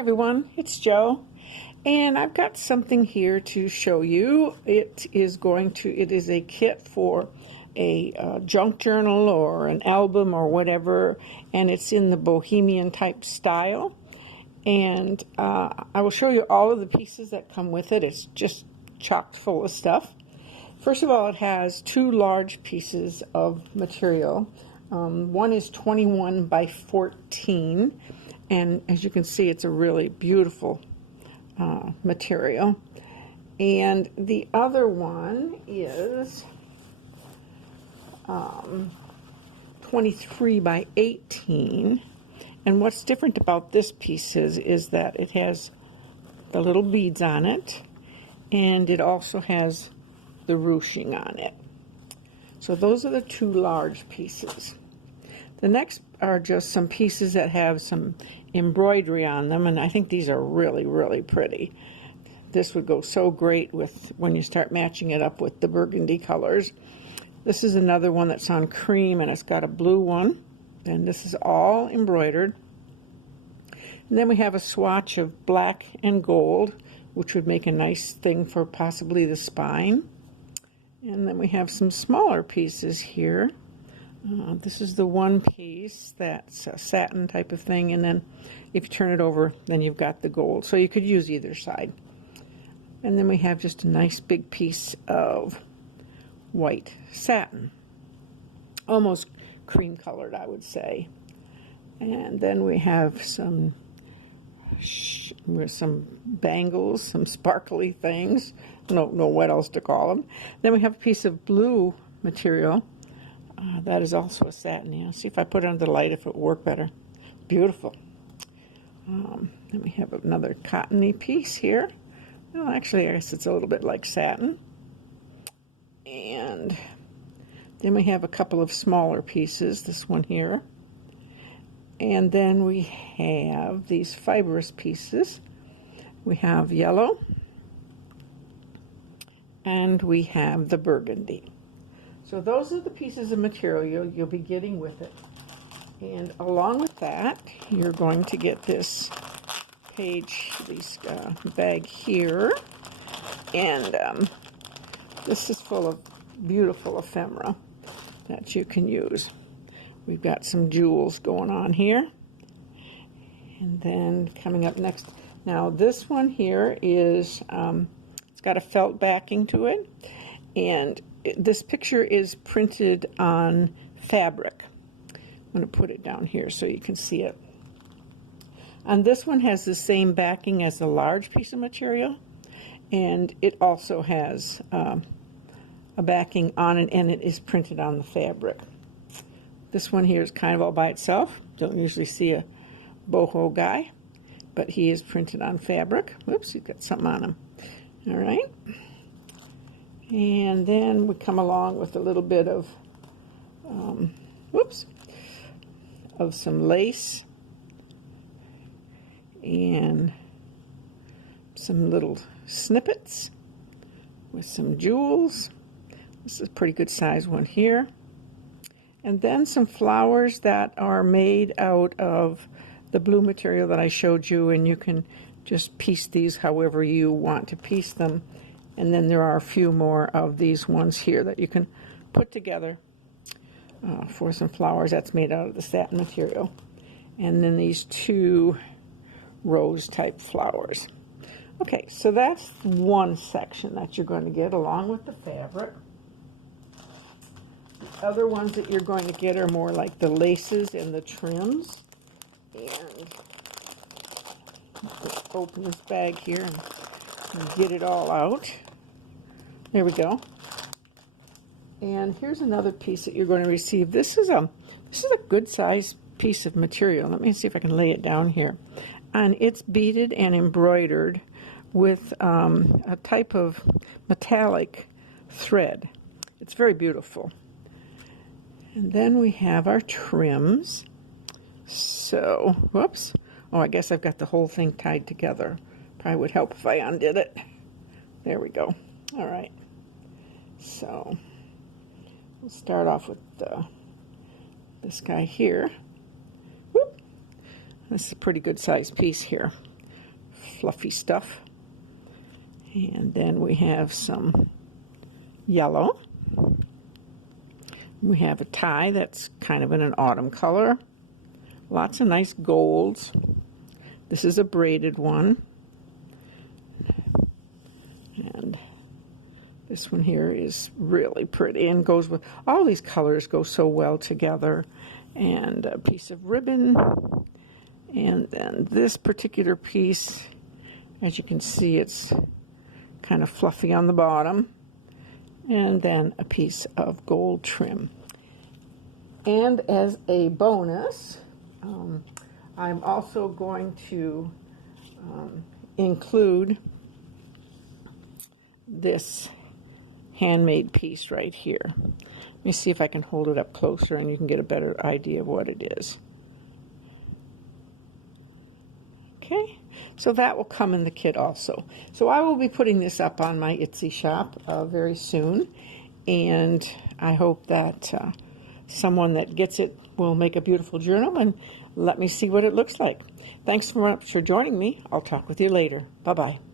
everyone, it's Joe, and I've got something here to show you. It is a kit for a junk journal or an album or whatever, and it's in the bohemian type style. And I will show you all of the pieces that come with it. It's just chock full of stuff. First of all, it has two large pieces of material. One is 21 by 14, and as you can see, it's a really beautiful material. And the other one is 23 by 18. And what's different about this piece is that it has the little beads on it, and it also has the ruching on it. So those are the two large pieces. The next are just some pieces that have some embroidery on them, and I think these are really, really pretty. This would go so great with when you start matching it up with the burgundy colors. This is another one that's on cream, and it's got a blue one, and this is all embroidered. And then we have a swatch of black and gold, which would make a nice thing for possibly the spine. And then we have some smaller pieces here. This is the one piece that's a satin type of thing, and then if you turn it over, then you've got the gold. So you could use either side. And then we have just a nice big piece of white satin, almost cream colored, I would say. And then we have some bangles, some sparkly things. I don't know what else to call them. Then we have a piece of blue material. That is also a satin. See if I put it under the light if it will work better. Beautiful. Then we have another cottony piece here. Well, actually, I guess it's a little bit like satin. And then we have a couple of smaller pieces, this one here. And then we have these fibrous pieces. We have yellow, and we have the burgundy. So those are the pieces of material you'll be getting with it. And along with that, you're going to get this bag here. And this is full of beautiful ephemera that you can use. We've got some jewels going on here. And then coming up next, now this one here is, it's got a felt backing to it. And this picture is printed on fabric. I'm going to put it down here so you can see it. And this one has the same backing as the large piece of material. And it also has a backing on it, and it is printed on the fabric. This one here is kind of all by itself. Don't usually see a boho guy, but he is printed on fabric. Whoops, he's got something on him. All right. And then we come along with a little bit of, of some lace and some little snippets with some jewels. This is a pretty good size one here. And then some flowers that are made out of the blue material that I showed you, and you can just piece these however you want to piece them. And then there are a few more of these ones here that you can put together for some flowers. That's made out of the satin material. And then these two rose type flowers. Okay, so that's one section that you're going to get along with the fabric. The other ones that you're going to get are more like the laces and the trims. And let's open this bag here and get it all out. There we go. And here's another piece that you're going to receive. This is a good size piece of material. Let me see if I can lay it down here. And it's beaded and embroidered with a type of metallic thread. It's very beautiful. And then we have our trims. So, whoops. Oh, I guess I've got the whole thing tied together. Probably would help if I undid it. There we go. All right. So, we'll start off with this guy here. Whoop. This is a pretty good sized piece here. fluffy stuff. And then we have some yellow. We have a tie that's kind of in an autumn color. Lots of nice golds. This is a braided one. And this one here is really pretty and goes with, all these colors go so well together. And a piece of ribbon. And then this particular piece, as you can see, it's kind of fluffy on the bottom. And then a piece of gold trim. And as a bonus, I'm also going to include this handmade piece right here. Let me see if I can hold it up closer and you can get a better idea of what it is. Okay, so that will come in the kit also. So I will be putting this up on my Etsy shop very soon, and I hope that someone that gets it will make a beautiful journal and let me see what it looks like. Thanks so much for joining me. I'll talk with you later. Bye-bye.